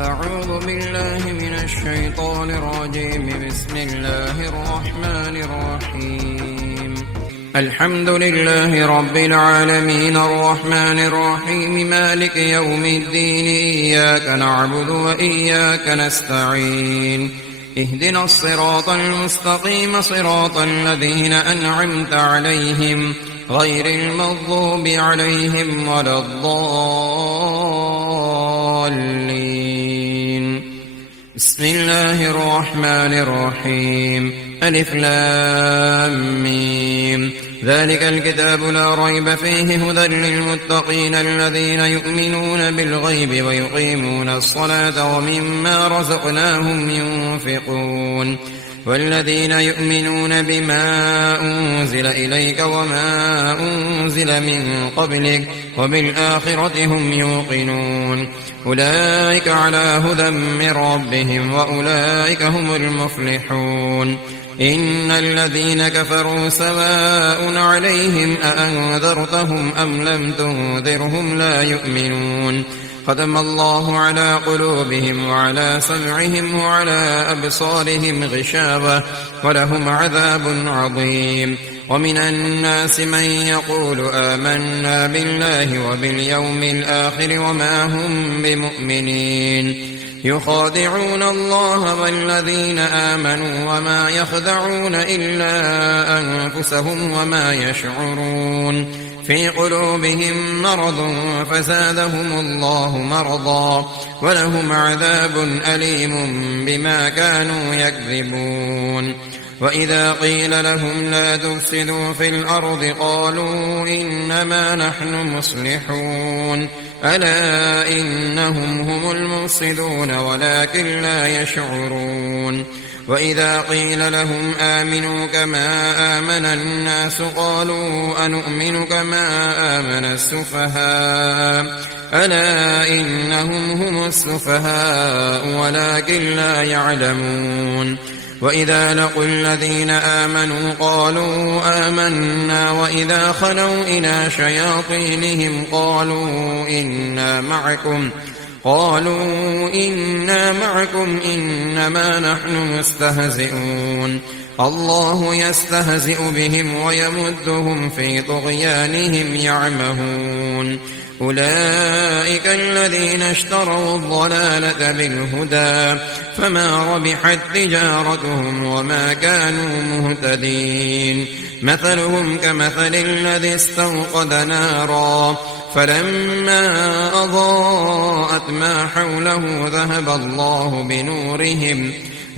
أعوذ بالله من الشيطان الرجيم. بسم الله الرحمن الرحيم. الحمد لله رب العالمين الرحمن الرحيم مالك يوم الدين. إياك نعبد وإياك نستعين. اهدنا الصراط المستقيم صراط الذين أنعمت عليهم غير المغضوب عليهم ولا الضالين. بسم الله الرحمن الرحيم. ألف لام ميم. ذلك الكتاب لا ريب فيه هدى للمتقين الذين يؤمنون بالغيب ويقيمون الصلاة ومما رزقناهم ينفقون والذين يؤمنون بما أنزل إليك وما أنزل من قبلك وبالآخرة هم يوقنون. أولئك على هدى من ربهم وأولئك هم المفلحون. إن الذين كفروا سواء عليهم أأنذرتهم أم لم تنذرهم لا يؤمنون. ختم الله على قلوبهم وعلى سمعهم وعلى أبصارهم غشاوة ولهم عذاب عظيم. ومن الناس من يقول آمنا بالله وباليوم الآخر وما هم بمؤمنين. يخادعون الله والذين آمنوا وما يخدعون إلا أنفسهم وما يشعرون. في قلوبهم مرض فزادهم الله مرضا ولهم عذاب أليم بما كانوا يكذبون. وإذا قيل لهم لا تفسدوا في الأرض قالوا إنما نحن مصلحون. ألا إنهم هم المفسدون ولكن لا يشعرون. وإذا قيل لهم آمنوا كما آمن الناس قالوا أنؤمن كما آمن السفهاء. ألا إنهم هم السفهاء ولكن لا يعلمون. وإذا لقوا الذين آمنوا قالوا آمنا وإذا خلوا إلى شياطينهم قالوا إنا معكم إنما نحن مستهزئون. الله يستهزئ بهم ويمدهم في طغيانهم يعمهون. أولئك الذين اشتروا الضلالة بالهدى فما ربحت تجارتهم وما كانوا مهتدين. مثلهم كمثل الذي استوقد نارا فلما أضاءت ما حوله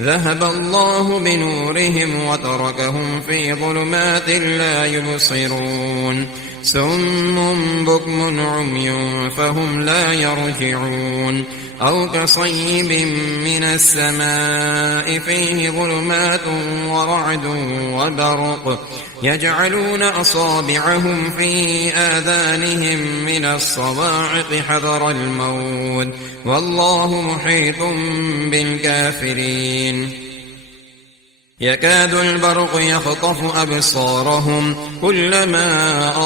ذهب الله بنورهم وتركهم في ظلمات لا يبصرون. سم بكم عمي فهم لا يرجعون. أو كصيب من السماء فيه ظلمات ورعد وبرق يجعلون أصابعهم في آذانهم من الصواعق حذر الموت والله محيط بالكافرين. يكاد البرق يخطف أبصارهم كلما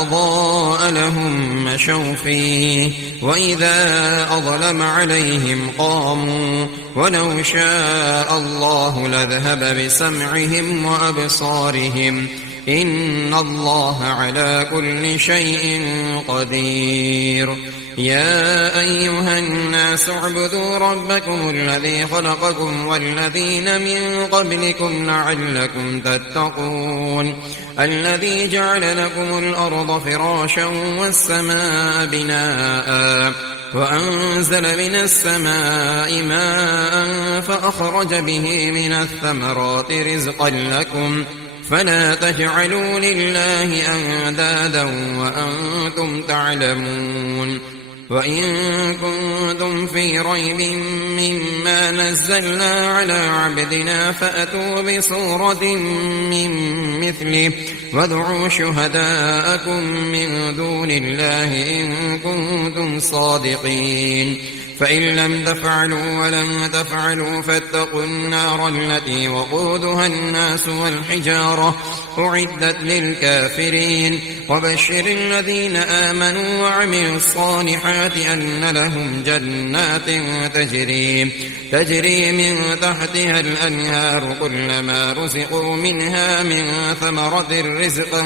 أضاء لهم مشوا فيه وإذا أظلم عليهم قاموا ولو شاء الله لذهب بسمعهم وأبصارهم إن الله على كل شيء قدير. يا أيها الناس اعبدوا ربكم الذي خلقكم والذين من قبلكم لعلكم تتقون. الذي جعل لكم الأرض فراشا والسماء بناء وأنزل من السماء ماء فأخرج به من الثمرات رزقا لكم فلا تجعلوا لله أندادا وأنتم تعلمون. وإن كنتم في ريب مما نزلنا على عبدنا فأتوا بسورة من مثله وادعوا شهداءكم من دون الله إن كنتم صادقين. فإن لم تفعلوا ولن تفعلوا فاتقوا النار التي وقودها الناس والحجارة أعدت للكافرين وبشر الذين آمنوا وعملوا الصالحات أن لهم جنات تجري من تحتها الأنهار كلما رزقوا منها من ثمرة رزقا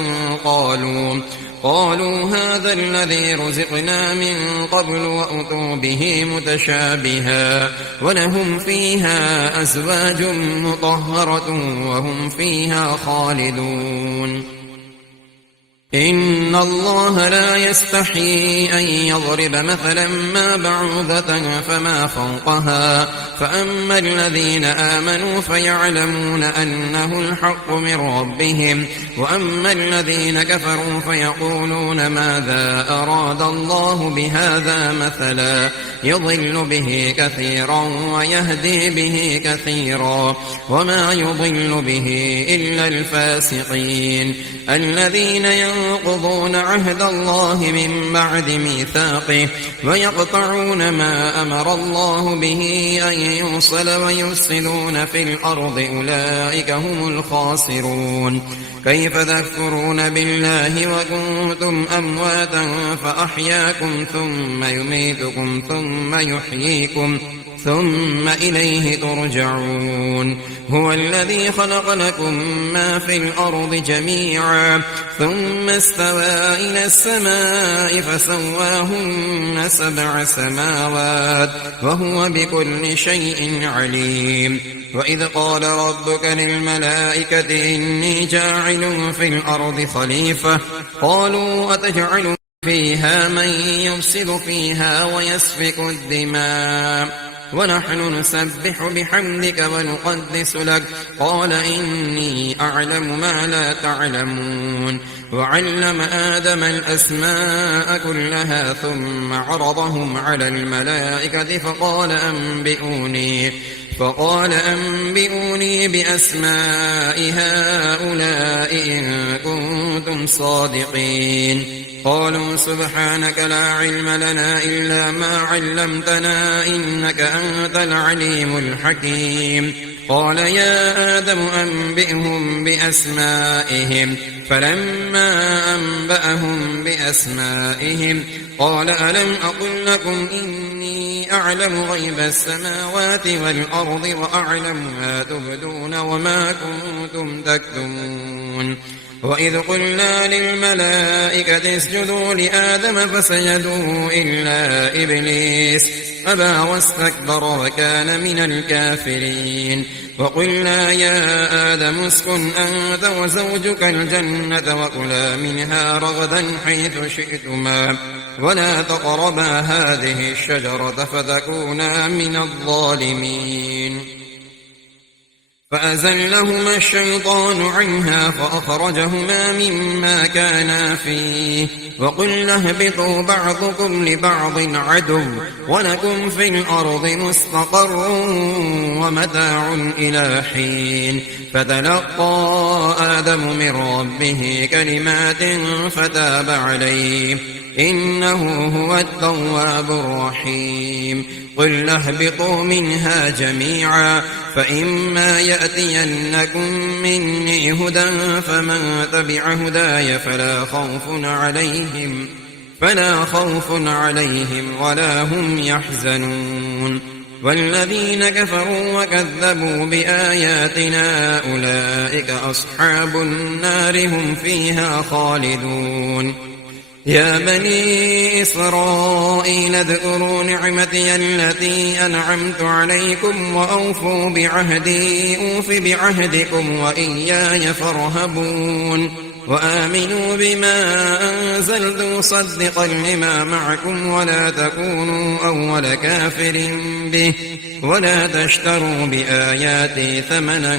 قالوا هذا الذي رزقنا من قبل وأتوا به متشابها ولهم فيها أزواج مطهرة وهم فيها خالدون إن الله لا يستحيي أن يضرب مثلا ما بعوضة فما فوقها فأما الذين آمنوا فيعلمون أنه الحق من ربهم وأما الذين كفروا فيقولون ماذا أراد الله بهذا مثلا يضل به كثيرا ويهدي به كثيرا وما يضل به إلا الفاسقين الذين ينقضون عهد الله من بعد ميثاقه ويقطعون ما أمر الله به أن يوصل ويفسدون في الأرض أولئك هم الخاسرون كيف تكفرون بالله وكنتم أمواتا فأحياكم ثم يميتكم ثم يحييكم ثم إليه ترجعون هو الذي خلق لكم ما في الأرض جميعا ثم استوى إلى السماء فسواهن 7 سماوات وهو بكل شيء عليم وإذ قال ربك للملائكة إني جاعل في الأرض خليفة قالوا أتجعل فيها من يفسد فيها ويسفك الدماء ونحن نسبح بحمدك ونقدس لك قال إني أعلم ما لا تعلمون وعلم آدم الأسماء كلها ثم عرضهم على الملائكة فقال أنبئوني بأسماء هؤلاء إن كنتم صادقين قالوا سبحانك لا علم لنا إلا ما علمتنا إنك أنت العليم الحكيم قال يا آدم أنبئهم بأسمائهم فلما أنبأهم بأسمائهم قال ألم أقل لكم إني أعلم غيب السماوات والأرض وأعلم ما تبدون وما كنتم تكتمون وإذ قلنا للملائكة اسجدوا لآدم فسجدوا إلا إبليس أبى واستكبر وكان من الكافرين وقلنا يا آدم اسكن أنت وزوجك الجنة وكلا منها رغدا حيث شئتما ولا تقربا هذه الشجرة فتكونا من الظالمين فأزلهما الشيطان عنها فأخرجهما مما كانا فيه وقلنا اهبطوا بعضكم لبعض عدو ولكم في الأرض مستقر ومتاع إلى حين فتلقى آدم من ربه كلمات فتاب عليه إنه هو التواب الرحيم قلنا اهبطوا منها جميعا فإما يأتينكم مني هدى فمن تبع هداي فلا خوف عليهم ولا هم يحزنون والذين كفروا وكذبوا بآياتنا أولئك أصحاب النار هم فيها خالدون يا بني إسرائيل اذكروا نعمتي التي أنعمت عليكم وأوفوا بعهدي أوف بعهدكم وإياي فارهبون وآمنوا بما أنزلت مصدقا لما معكم ولا تكونوا أول كافر به ولا تشتروا بآياتي ثمنا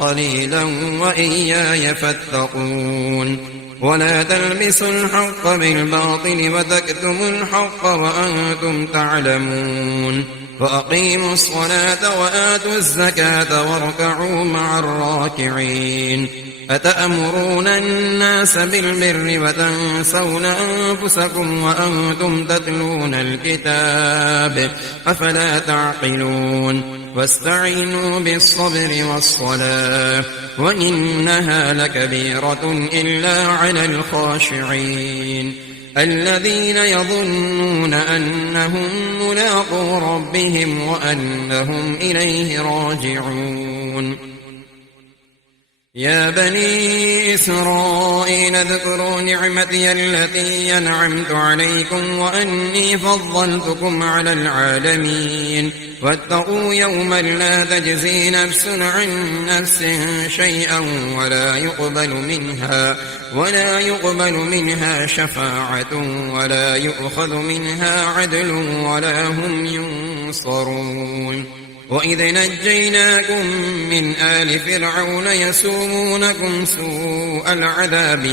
قليلا وإياي فاتقون ولا تلبسوا الحق بالباطل وتكتموا الحق وأنتم تعلمون وأقيموا الصلاة وآتوا الزكاة واركعوا مع الراكعين أتأمرون الناس بالبر وتنسون أنفسكم وأنتم تتلون الكتاب أفلا تعقلون واستعينوا بالصبر والصلاة وإنها لكبيرة إلا على الخاشعين الذين يظنون أنهم ملاقو ربهم وأنهم إليه راجعون يا بني إسرائيل اذكروا نعمتي التي أنعمت عليكم وأني فضلتكم على العالمين واتقوا يوما لا تجزي نفس عن نفس شيئا ولا يقبل منها شفاعة ولا يؤخذ منها عدل ولا هم ينصرون وإذ نجيناكم من آل فرعون يسومونكم سوء العذاب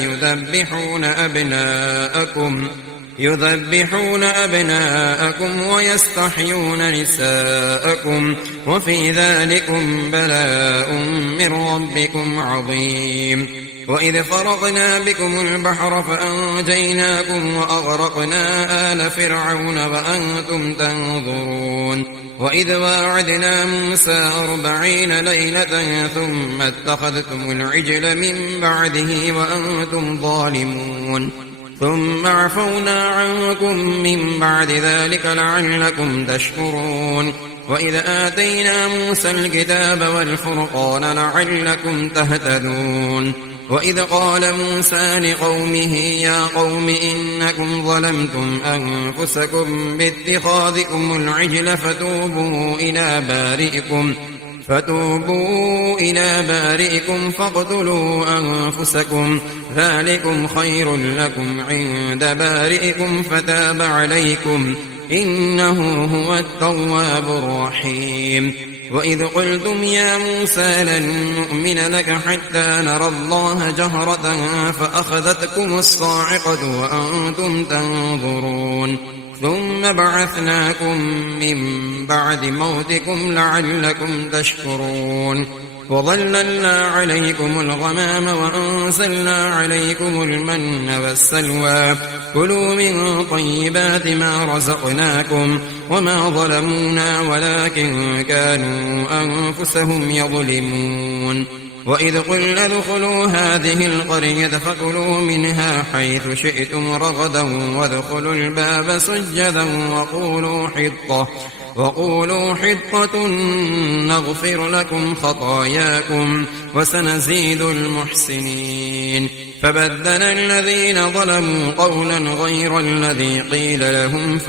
يذبحون أبناءكم ويستحيون نساءكم وفي ذلكم بلاء من ربكم عظيم وإذ فرقنا بكم البحر فأنجيناكم وأغرقنا آل فرعون وأنتم تنظرون وإذ واعدنا موسى 40 ليلة ثم اتخذتم العجل من بعده وأنتم ظالمون ثم عفونا عنكم من بعد ذلك لعلكم تشكرون وإذ آتينا موسى الكتاب والفرقان لعلكم تهتدون وإذ قال موسى لقومه يا قوم إنكم ظلمتم أنفسكم باتخاذكم العجل فتوبوا إلى بارئكم فاقتلوا أنفسكم ذلكم خير لكم عند بارئكم فتاب عليكم إنه هو التواب الرحيم وإذ قلتم يا موسى لن نؤمن لك حتى نرى الله جهرة فأخذتكم الصاعقة وأنتم تنظرون ثم بعثناكم من بعد موتكم لعلكم تشكرون وظللنا عليكم الغمام وأنزلنا عليكم المن والسلوى كلوا من طيبات ما رزقناكم وما ظلمونا ولكن كانوا أنفسهم يظلمون وإذ قلنا ادخلوا هذه القرية فكلوا منها حيث شئتم رغدا وادخلوا الباب سجدا وقولوا حطة نغفر لكم خطاياكم وسنزيد المحسنين فبدل الذين ظلموا قولا غير الذي قيل لهم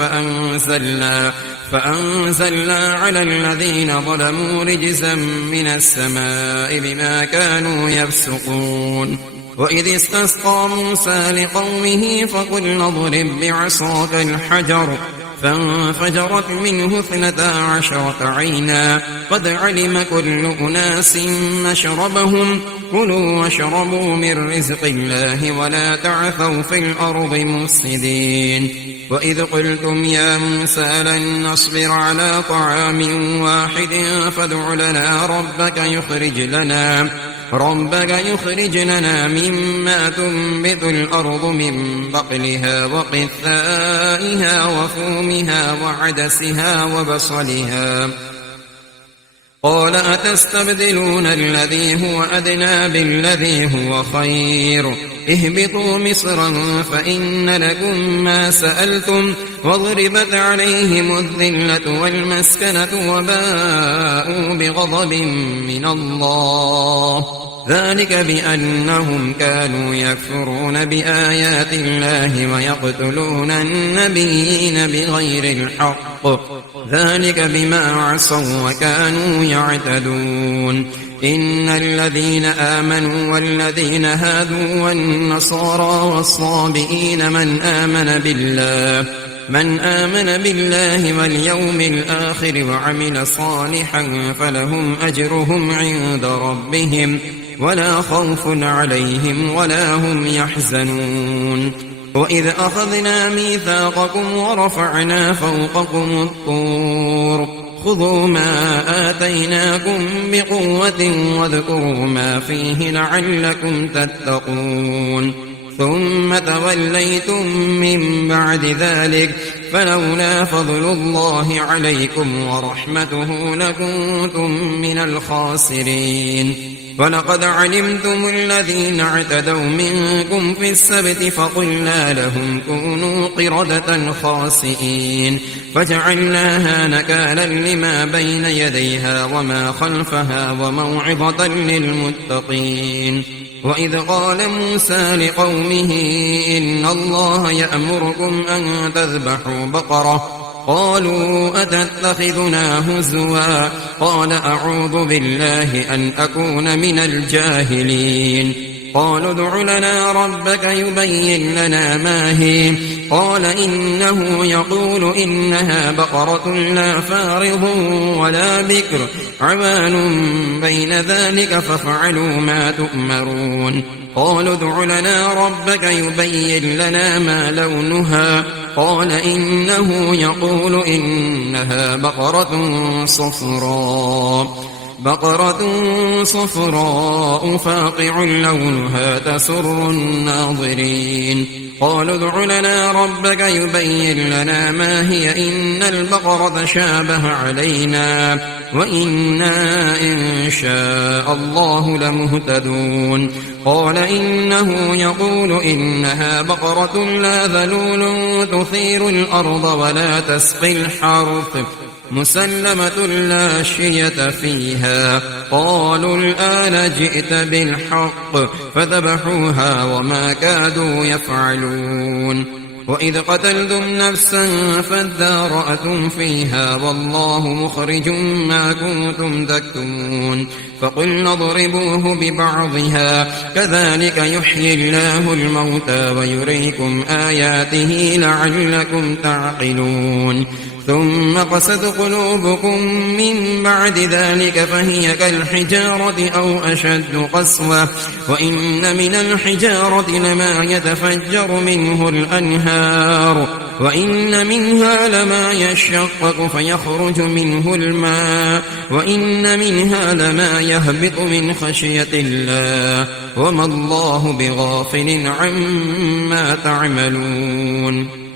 فأنزلنا على الذين ظلموا رجزا من السماء بما كانوا يفسقون وإذ استسقى موسى لقومه فقلنا اضرب بعصاك الحجر فانفجرت منه 12 عينا قد علم كل أناس مشربهم كلوا واشربوا من رزق الله ولا تعثوا في الأرض مفسدين وإذ قلتم يا موسى لن نصبر على طعام واحد فادع لنا ربك يخرج لنا مما تنبت الأرض من بقلها وقثائها وفومها وعدسها وبصلها قال أتستبدلون الذي هو أدنى بالذي هو خير اهبطوا مصرا فإن لكم ما سألتم وضربت عليهم الذلة والمسكنة وباءوا بغضب من الله ذلك بأنهم كانوا يكفرون بآيات الله ويقتلون النبيين بغير الحق ذلك بما عصوا وكانوا يعتدون إن الذين آمنوا والذين هادوا والنصارى والصابئين من آمن بالله واليوم الآخر وعمل صالحا فلهم أجرهم عند ربهم ولا خوف عليهم ولا هم يحزنون وإذ أخذنا ميثاقكم ورفعنا فوقكم الطور خذوا ما آتيناكم بقوة واذكروا ما فيه لعلكم تتقون ثم توليتم من بعد ذلك فلولا فضل الله عليكم ورحمته لكنتم من الخاسرين ولقد علمتم الذين اعتدوا منكم في السبت فقلنا لهم كونوا قردة خاسئين فجعلناها نكالا لما بين يديها وما خلفها وموعظة للمتقين وإذ قال موسى لقومه إن الله يأمركم أن تذبحوا بقرة قالوا أتتخذنا هزوا قال أعوذ بالله أن أكون من الجاهلين قالوا ادع لنا ربك يبين لنا ما هي قال إنه يقول إنها بقرة لا فارض ولا بكر عوان بين ذلك فافعلوا ما تؤمرون قالوا ادع لنا ربك يبين لنا ما لونها قال إنه يقول إنها بقرة صفراء فاقع لونها تسر الناظرين قالوا ادع لنا ربك يبين لنا ما هي إن البقرة شابه علينا وإنا إن شاء الله لمهتدون قال إنه يقول إنها بقرة لا ذلول تثير الأرض ولا تسقي الحرث مسلمة لا شية فيها قالوا الآن جئت بالحق فذبحوها وما كادوا يفعلون وإذ قتلتم نفسا فادارأتم فيها والله مخرج ما كنتم تكتمون فقلنا اضربوه ببعضها كذلك يحيي الله الموتى ويريكم آياته لعلكم تعقلون ثم قست قلوبكم من بعد ذلك فهي كالحجارة أو أشد قسوة وإن من الحجارة لما يتفجر منه الأنهار وإن منها لما يشقق فيخرج منه الماء وإن منها لما يهبط من خشية الله وما الله بغافل عما تعملون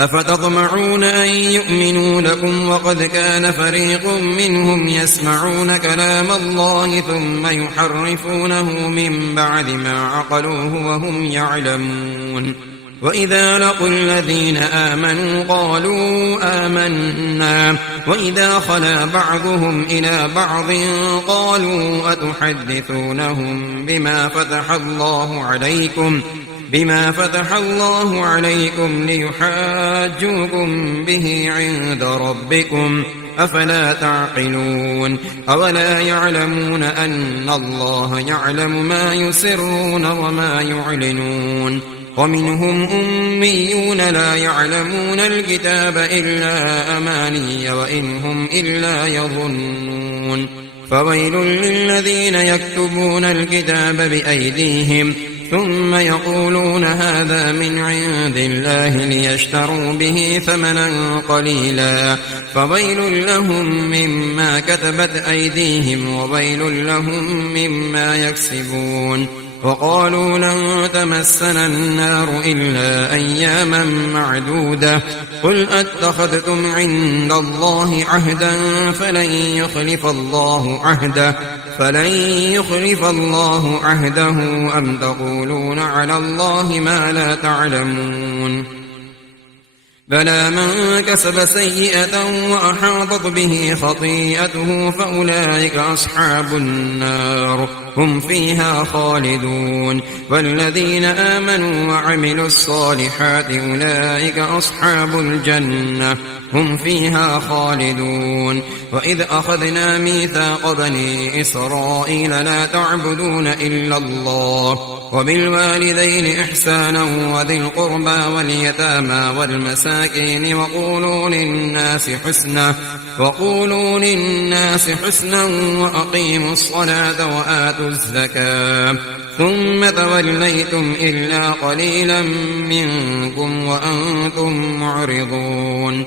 أفتطمعون أن يؤمنوا لكم وقد كان فريق منهم يسمعون كلام الله ثم يحرفونه من بعد ما عقلوه وهم يعلمون وإذا لقوا الذين آمنوا قالوا آمنا وإذا خلا بعضهم إلى بعض قالوا أتحدثونهم بما فتح الله عليكم ليحاجوكم به عند ربكم أفلا تعقلون أولا يعلمون أن الله يعلم ما يسرون وما يعلنون ومنهم أميون لا يعلمون الكتاب إلا أماني وإن هم إلا يظنون فويل للذين يكتبون الكتاب بأيديهم ثم يقولون هذا من عند الله ليشتروا به ثمنا قليلا فويل لهم مما كتبت أيديهم وويل لهم مما يكسبون وقالوا لن تمسنا النار إلا أياما معدودة قل أتخذتم عند الله عهدا فلن يخلف الله عهده أم تقولون على الله ما لا تعلمون بلى من كسب سيئة وأحاطت به خطيئته فأولئك أصحاب النار هم فيها خالدون والذين آمنوا وعملوا الصالحات أولئك أصحاب الجنة هم فيها خالدون وإذ أخذنا ميثاق بني إسرائيل لا تعبدون إلا الله وبالوالدين إحسانا وذي القربى واليتامى والمساكين وقولوا للناس حسنا وأقيموا الصلاة وآتوا الزكاة ثم توليتم إلا قليلا منكم وأنتم معرضون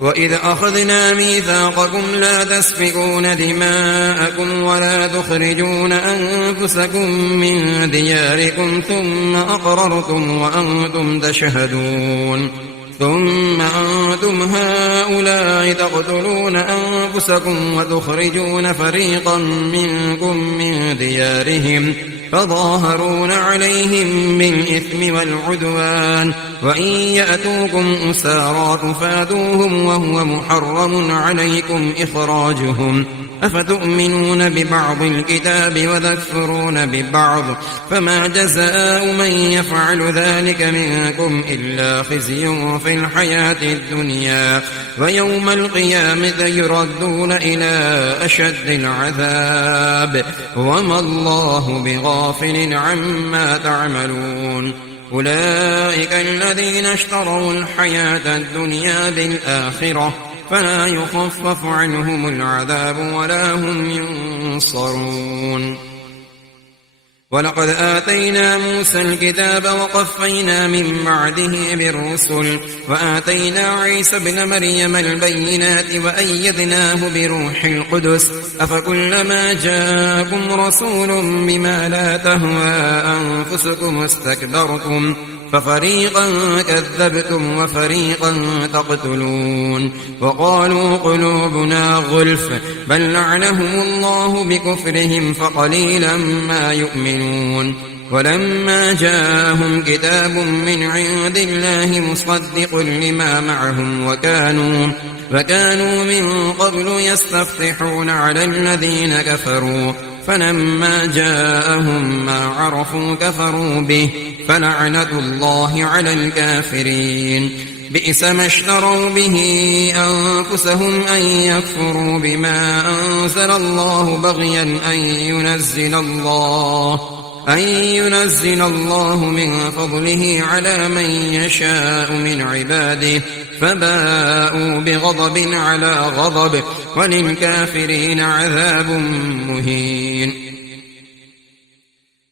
وإذ أخذنا ميثاقكم لا تسفكون دماءكم ولا تخرجون أنفسكم من دياركم ثم أقررتم وأنتم تشهدون ثم أنتم هؤلاء تقتلون أنفسكم وتخرجون فريقا منكم من ديارهم فظاهرون عليهم بالإثم والعدوان وإن يأتوكم أسارى تفادوهم وهو محرم عليكم إخراجهم أفتؤمنون ببعض الكتاب وتكفرون ببعض فما جزاء من يفعل ذلك منكم إلا خزي في الحياة الدنيا ويوم القيامة يردون إلى أشد العذاب وما الله بغافل عما تعملون أولئك الذين اشتروا الحياة الدنيا بالآخرة فلا يخفف عنهم العذاب ولا هم ينصرون ولقد آتينا موسى الكتاب وقفينا من بعده بالرسل وآتينا عيسى ابن مريم البينات وأيدناه بروح القدس أفكلما جاءكم رسول بما لا تهوى أنفسكم استكبرتم ففريقا كذبتم وفريقا تقتلون وقالوا قلوبنا غلف بل لعنهم الله بكفرهم فقليلا ما يؤمنون ولما جاءهم كتاب من عند الله مصدق لما معهم وكانوا من قبل يستفتحون على الذين كفروا فلما جاءهم ما عرفوا كفروا به فلعنة الله على الكافرين بئس ما اشتروا به أنفسهم أن يكفروا بما أنزل الله بغيا أن ينزل الله من فضله على من يشاء من عباده فباءوا بغضب على غضب وللكافرين عذاب مهين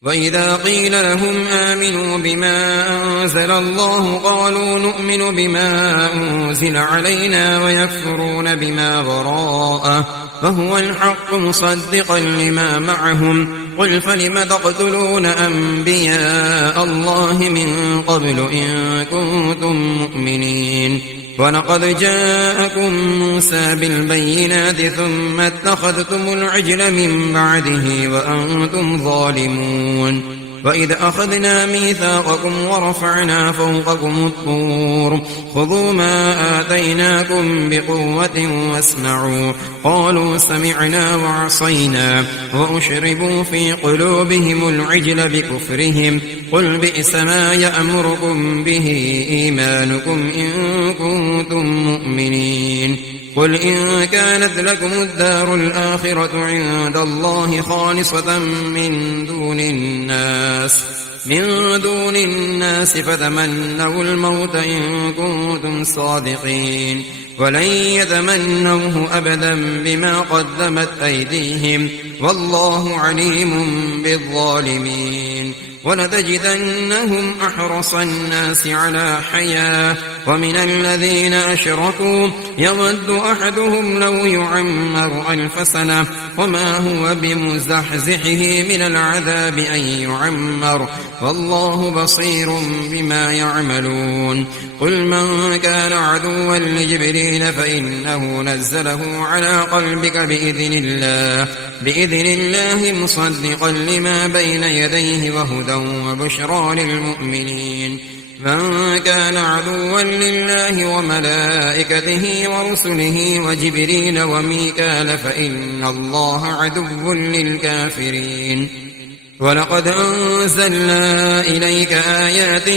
وإذا قيل لهم آمنوا بما أنزل الله قالوا نؤمن بما أنزل علينا ويكفرون بما وراءه فهو الحق مصدقا لما معهم قل فلم تقتلون أنبياء الله من قبل إن كنتم مؤمنين ولقد جاءكم موسى بالبينات ثم اتخذتم العجل من بعده وأنتم ظالمون وإذ أخذنا ميثاقكم ورفعنا فوقكم الطور خذوا ما آتيناكم بقوة واسمعوا قالوا سمعنا وعصينا وأشربوا في قلوبهم العجل بكفرهم قل بئس ما يأمركم به إيمانكم إن كنتم مؤمنين قل إن كانت لكم الدار الآخرة عند الله خالصة من دون الناس فتمنوا الموت إن كنتم صادقين ولن يتمنوه أبدا بما قدمت أيديهم والله عليم بالظالمين ولتجدنهم أحرص الناس على حياة ومن الذين أشركوا يود أحدهم لو يعمر 1000 سنة وما هو بمزحزحه من العذاب أن يعمر والله بصير بما يعملون قل من كان عدوا لجبريل فإنه نزله على قلبك بإذن الله مصدقا لما بين يديه وهدى وبشرى للمؤمنين من كان عدوا لله وملائكته ورسله وجبريل وميكال فإن الله عدو للكافرين ولقد أنزلنا إليك آيات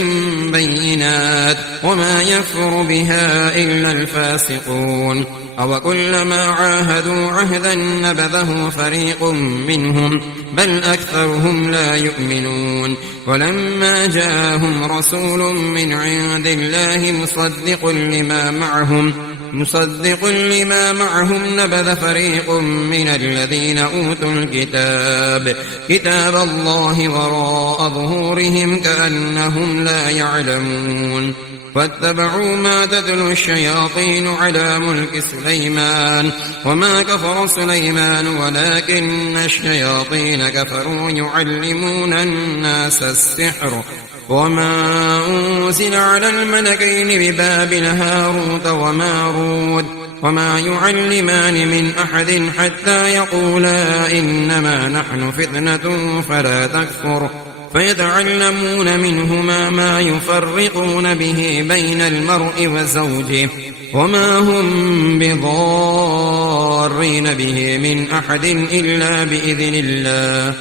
بينات وما يكفر بها إلا الفاسقون أوكلما عاهدوا عهدا نبذه فريق منهم بل أكثرهم لا يؤمنون ولما جاءهم رسول من عند الله مصدق لما معهم نبذ فريق من الذين أوتوا كتاب الله وراء ظهورهم كأنهم لا يعلمون واتبعوا ما تتلو الشياطين على ملك سليمان وما كفر سليمان ولكن الشياطين كفروا يعلمون الناس السحر وما أنزل على الملكين ببابل هاروت وماروت وما يعلمان من أحد حتى يقولا إنما نحن فتنة فلا تكفر فيتعلمون منهما ما يفرقون به بين المرء وزوجه وما هم بضارين به من أحد إلا بإذن الله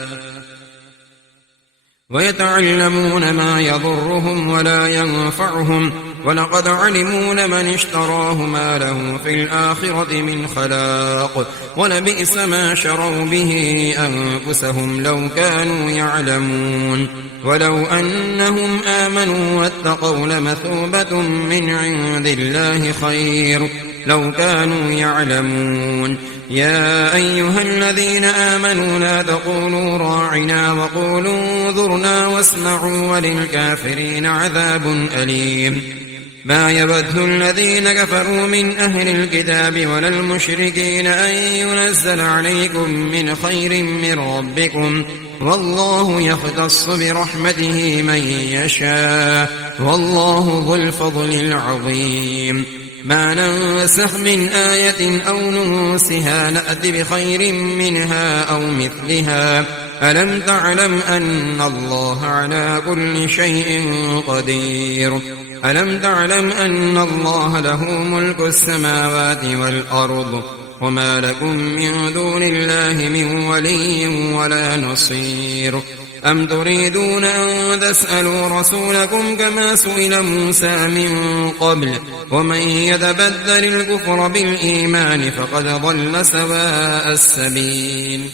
ويتعلمون ما يضرهم ولا ينفعهم ولقد علموا لمن اشتراه ما له في الآخرة من خلاق ولبئس ما شروا به أنفسهم لو كانوا يعلمون ولو أنهم آمنوا واتقوا لمثوبة من عند الله خير لو كانوا يعلمون يا أيها الذين آمنوا لا تقولوا راعنا وقولوا انظرنا واسمعوا وللكافرين عذاب أليم ما يود الذين كفروا من أهل الكتاب ولا المشركين أن ينزل عليكم من خير من ربكم والله يختص برحمته من يشاء والله ذو الفضل العظيم ما ننسخ من آية أو ننسها نأت بخير منها أو مثلها ألم تعلم أن الله على كل شيء قدير ألم تعلم أن الله له ملك السماوات والأرض وما لكم من دون الله من ولي ولا نصير أم تريدون أن تسألوا رسولكم كما سئل موسى من قبل ومن يتبدل الكفر بالإيمان فقد ضل سواء السبيل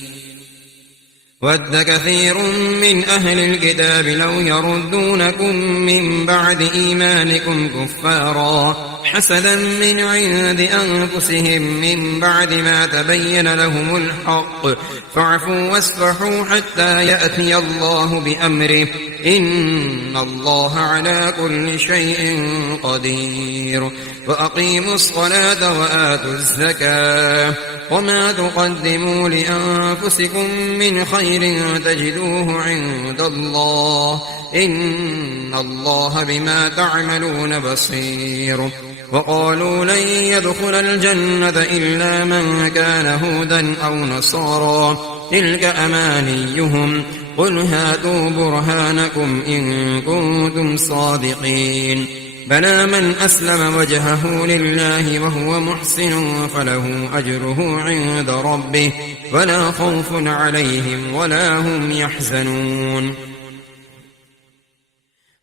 ود كثير من أهل الكتاب لو يردونكم من بعد إيمانكم كفارا حسدا من عند أنفسهم من بعد ما تبين لهم الحق فاعفوا واصفحوا حتى يأتي الله بأمره إن الله على كل شيء قدير وأقيموا الصلاة وآتوا الزكاة وما تقدموا لأنفسكم من خير تجدوه عند الله إن الله بما تعملون بصير وقالوا لن يدخل الجنة إلا من كان هودا أو نصارى تلك أمانيهم قل هاتوا برهانكم إن كنتم صادقين بلى من أسلم وجهه لله وهو محسن فله أجره عند ربه ولا خوف عليهم ولا هم يحزنون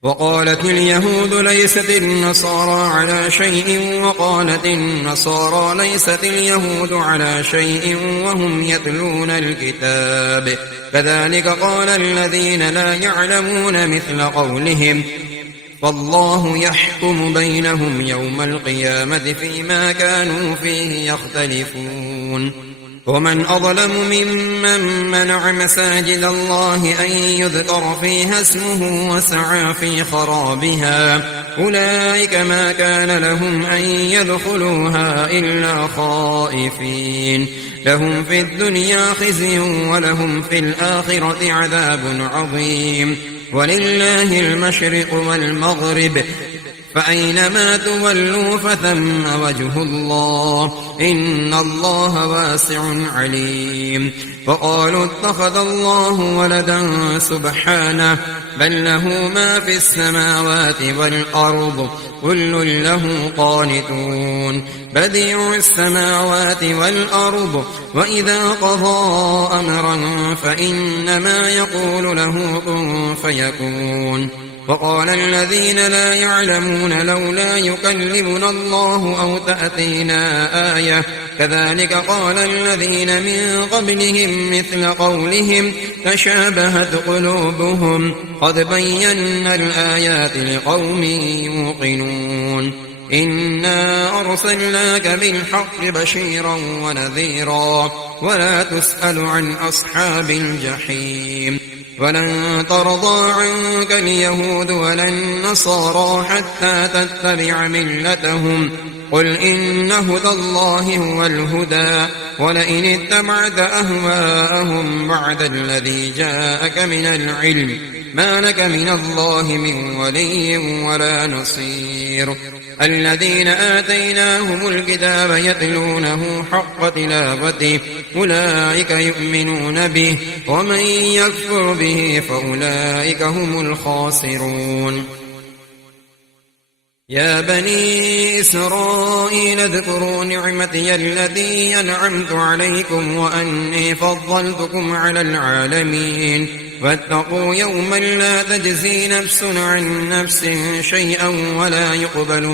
وقالت اليهود ليست النصارى على شيء وقالت النصارى ليست اليهود على شيء وهم يتلون الكتاب كذلك قال الذين لا يعلمون مثل قولهم فالله يحكم بينهم يوم القيامة فيما كانوا فيه يختلفون ومن أظلم ممن منع مساجد الله أن يذكر فيها اسمه وسعى في خرابها أولئك ما كان لهم أن يدخلوها إلا خائفين لهم في الدنيا خزي ولهم في الآخرة عذاب عظيم ولله المشرق والمغرب فأينما تولوا فثم وجه الله إن الله واسع عليم وقالوا اتخذ الله ولدا سبحانه بل له ما في السماوات والأرض كل له قانتون بديع السماوات والأرض وإذا قضى أمرا فإنما يقول له كن فيكون وقال الذين لا يعلمون لولا يكلمنا الله أو تأتينا آية كذلك قال الذين من قبلهم مثل قولهم تشابهت قلوبهم قد بينا الآيات لقوم يوقنون إنا أرسلناك بالحق بشيرا ونذيرا ولا تسأل عن أصحاب الجحيم ولن ترضى عنك اليهود ولا النصارى حتى تتبع ملتهم قل إن هدى الله هو الهدى ولئن اتبعت أهواءهم بعد الذي جاءك من العلم ما لك من الله من ولي ولا نصير الذين آتيناهم الكتاب يتلونه حق تلاوته أولئك يؤمنون به ومن يكفر به فأولئك هم الخاسرون يا بني إسرائيل اذكروا نعمتي التي أنعمت عليكم وأني فضلتكم على العالمين واتقوا يوما لا تجزي نفس عن نفس شيئا ولا يقبل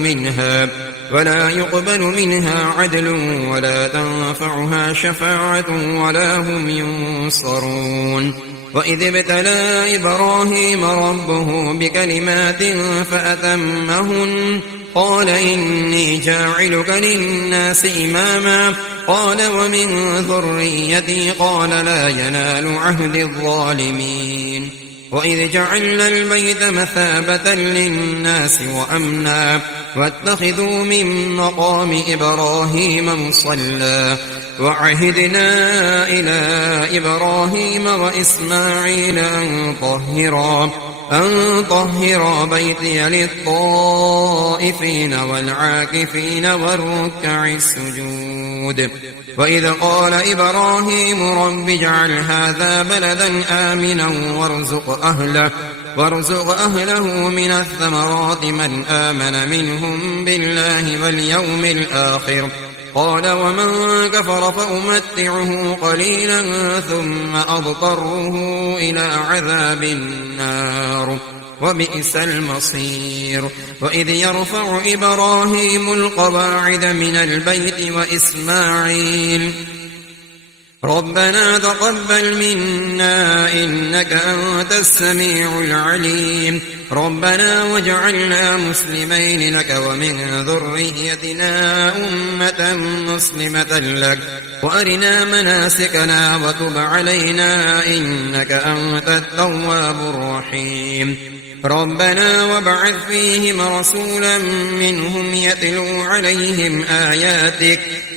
منها عدل ولا تنفعها شفاعة ولا هم ينصرون وإذ ابتلى إبراهيم ربه بكلمات فأتمهن قال إني جاعلك للناس إماما قال ومن ذريتي قال لا ينال عهد الظالمين وإذ جعلنا البيت مثابة للناس وأمنا واتخذوا من مقام إبراهيم مصلى وعهدنا إلى إبراهيم وإسماعيل أن طهرا بيتي للطائفين والعاكفين والركع السجود وإذ قال إبراهيم رب اجعل هذا بلدا آمنا وارزق أهله من الثمرات من آمن منهم بالله واليوم الآخر قال ومن كفر فأمتعه قليلا ثم أضطره إلى عذاب النار وبئس المصير وإذ يرفع إبراهيم القواعد من البيت وإسماعيل ربنا تقبل منا إنك أنت السميع العليم ربنا واجعلنا مسلمين لك ومن ذريتنا أمة مسلمة لك وأرنا مناسكنا وتب علينا إنك أنت التواب الرحيم ربنا وابعث فيهم رسولا منهم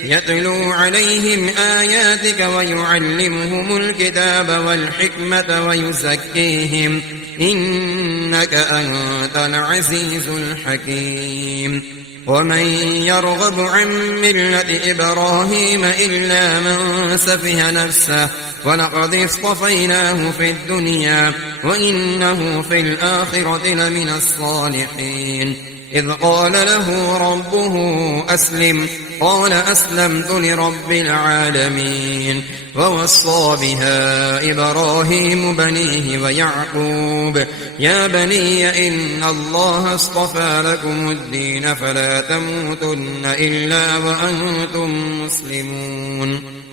يتلو عليهم آياتك ويعلمهم الكتاب والحكمة ويزكيهم إنك أنت العزيز الحكيم ومن يرغب عن ملة إبراهيم إلا من سفه نفسه ولقد اصطفيناه في الدنيا وإنه في الآخرة لمن الصالحين إذ قال له ربه أسلم قال أسلمت لرب العالمين ووصى بها إبراهيم بنيه ويعقوب يا بني إن الله اصطفى لكم الدين فلا تموتن إلا وأنتم مسلمون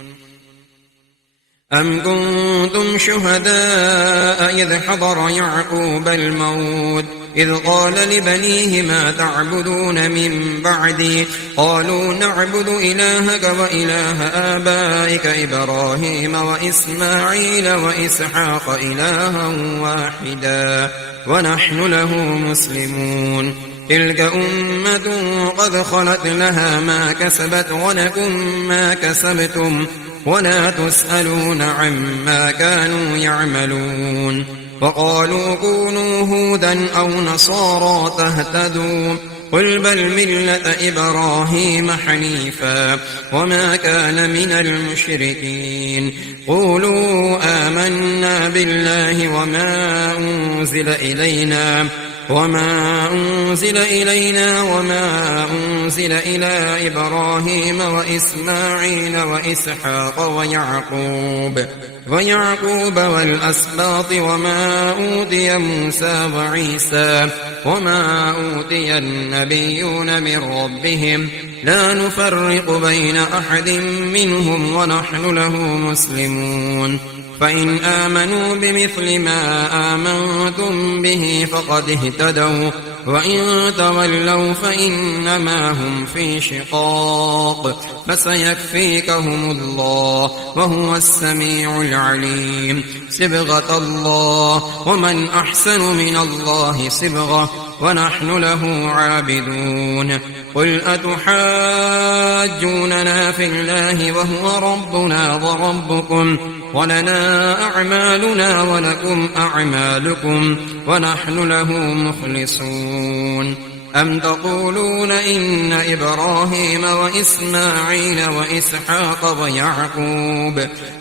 أم كنتم شهداء إذ حضر يعقوب الموت إذ قال لبنيه ما تعبدون من بعدي قالوا نعبد إلهك وإله آبائك إبراهيم وإسماعيل وإسحاق إلها واحدا ونحن له مسلمون تلك أمة قد خلت لها ما كسبت ولكم ما كسبتم ولا تسألون عما كانوا يعملون وقالوا كونوا هودا أو نصارى تهتدوا قل بل ملة إبراهيم حنيفا وما كان من المشركين قولوا آمنا بالله وما أنزل إلينا وما أنزل إلى إبراهيم وإسماعيل وإسحاق ويعقوب والأسباط وما أوتي موسى وعيسى وما أوتي النبيون من ربهم لا نفرق بين أحد منهم ونحن له مسلمون فإن آمنوا بمثل ما آمنتم به فقد اهتدوا وإن تولوا فإنما هم في شقاق فسيكفيكهم الله وهو السميع العليم صبغة الله ومن أحسن من الله صبغة ونحن له عابدون قل أتحاجوننا في الله وهو ربنا وربكم ولنا أعمالنا ولكم أعمالكم ونحن له مخلصون أم تقولون إن إبراهيم وإسماعيل وإسحاق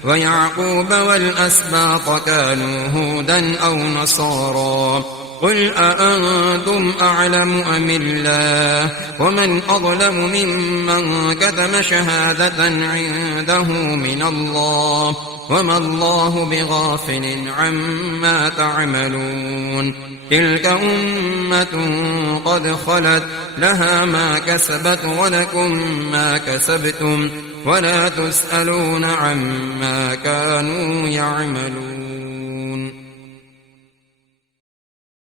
ويعقوب والأسباط كانوا هودا أو نصارى قل أأنتم أعلم أم الله ومن أظلم ممن كتم شهادة عنده من الله وما الله بغافل عما تعملون تلك أمة قد خلت لها ما كسبت ولكم ما كسبتم ولا تسألون عما كانوا يعملون.